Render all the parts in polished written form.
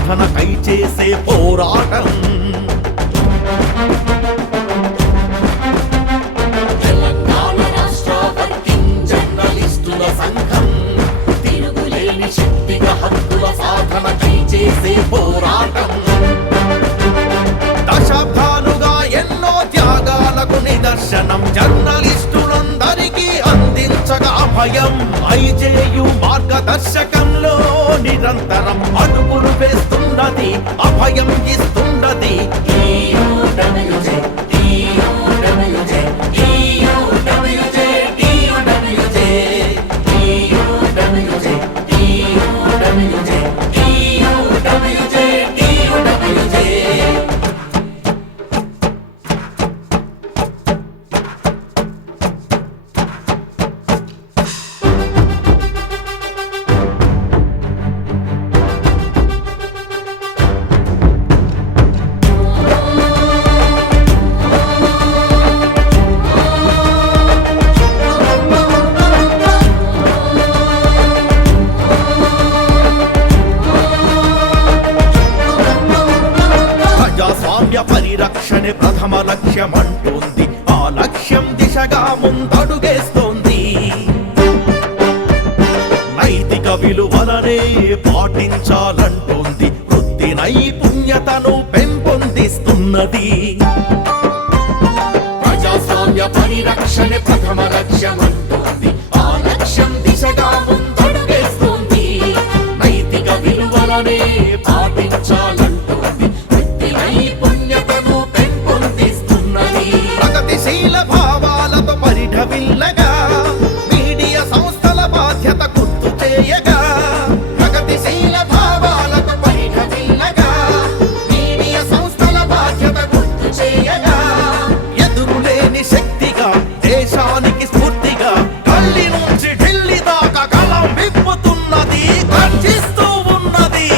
సాధనకై చేసే పోరాటం. తెలంగాణ రాష్ట్ర వర్కింగ్ జర్నలిస్టుల సంఘం తిరుగులేని శక్తిగా హక్కుల సాధనకై చేసే పోరాటం. దశాబ్దాలుగా ఎన్నో త్యాగాలకు నిదర్శనం జర్నలిస్టులందరికీ అందించగా అభయం. ఐజేయు మార్గదర్శకంలో నిరంతరం అడుగులు వేస్తున్నది, అభయం ఇస్తున్నది. పరిరక్షణే ప్రథమ లక్ష్యం అంటోంది, ఆ లక్ష్యం దిశగా ముందడుగేస్తోంది. నైతిక విలువలనే పాటించాలంటోంది, వృత్తి నైపుణ్యతను పెంపొందిస్తున్నది. ప్రజాస్వామ్య పరిరక్షణే ప్రథమ లక్ష్యం అంటోంది, ఆ లక్ష్యం దిశగా ముందడుగేస్తోంది. నైతిక విలువలనే పాటించాలంటోంది, ప్రగతిశీల భావాలతో పరిఢవిల్లగా మీడియా సంస్థల బాధ్యత గుర్తు చేయగా. ప్రగతిశీల భావాలతో పరిఢవిల్లగా మీడియా సంస్థల బాధ్యత గుర్తు చేయగా. ఎదురులేని శక్తిగా దేశానికి స్ఫూర్తిగా గల్లీ నుంచి ఢిల్లీ దాకా కలం విప్పుతున్నది, గర్జిస్తూ ఉన్నది.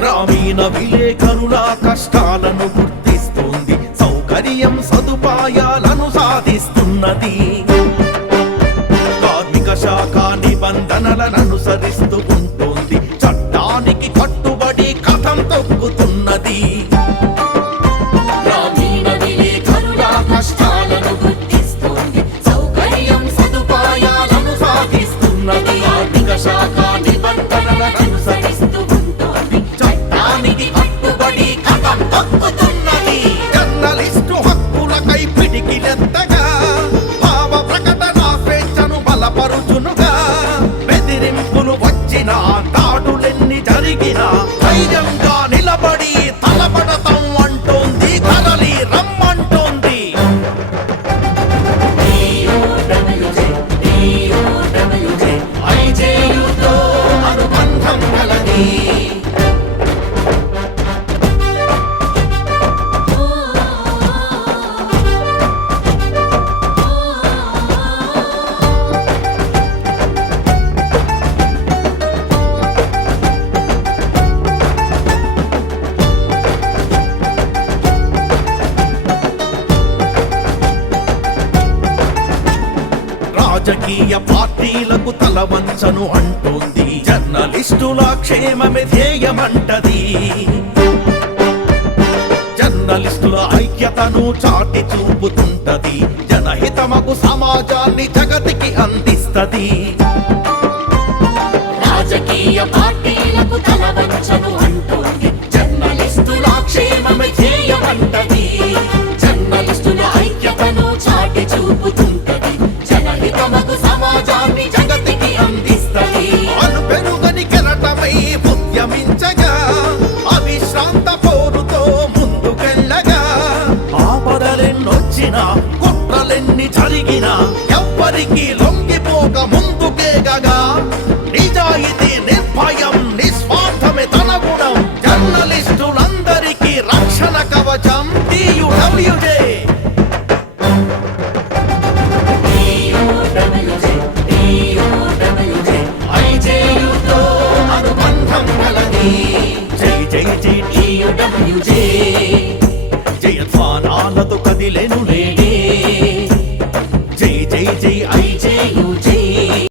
గ్రామీణ విలేకరుల కష్టాలను గుర్తిస్తుంది, సౌకర్యం సదుపాయాలను సాధిస్తున్నది. కార్మిక శాఖ నిబంధనలను అనుసరిస్తూ ఉంటుంది, చట్టానికి కట్టుబడి కథం తొక్కుతున్నది. గ్రామీణ విలేకరుల కష్టాలను గుర్తిస్తుంది, సౌకర్యం సదుపాయాలను సాధిస్తున్నది. కార్మిక శాఖ నిబంధనలను అనుసరిస్తూ జర్నలిస్టు హక్కులకై పిడికిలెత్తగా భావ ప్రకటన స్వేచ్ఛను బలపరుచునుగా. బెదిరింపులు వచ్చినా దాడులెన్ని జరిగినా ధైర్యంగా నిలబడి తలపడతాం అంటోంది, కదలి రమ్మంటోంది. ఐజేయుతో అనుబంధం కలది. రాజకీయ పార్టీలకు తలవంచను అంటోంది, జర్నలిస్టుల క్షేమమే ధ్యేయమంటది. జర్నలిస్టుల ఐక్యతను చాటి చూపుతుంటది, జనహితమకు సమాజాన్ని జగతికి అందిస్తది. రాజకీయ పార్టీలకు తలవంచను అంటోంది, జర్నలిస్టుల క్షేమమే ధ్యేయమంటది. జర్నలిస్టుల ఐక్యతను చాటి చూపుతుంటది, జనహితమకు సమాజాన్ని జగతికి అందిస్తది. అనుపెరుగని కెరటమై ఉద్యమించగా, అవిశ్రాంత పోరుతో ముందుకెళ్ళగా. ఆపదలెన్నొచ్చినా కుట్రలెన్ని జరిగినా ఎవ్వరికి లొంగిపోక ముందుకేగగా. నిజాయితీ నిర్భయం నిస్వార్థమే తన గుణ పట్టుదలతో కదిలేనులే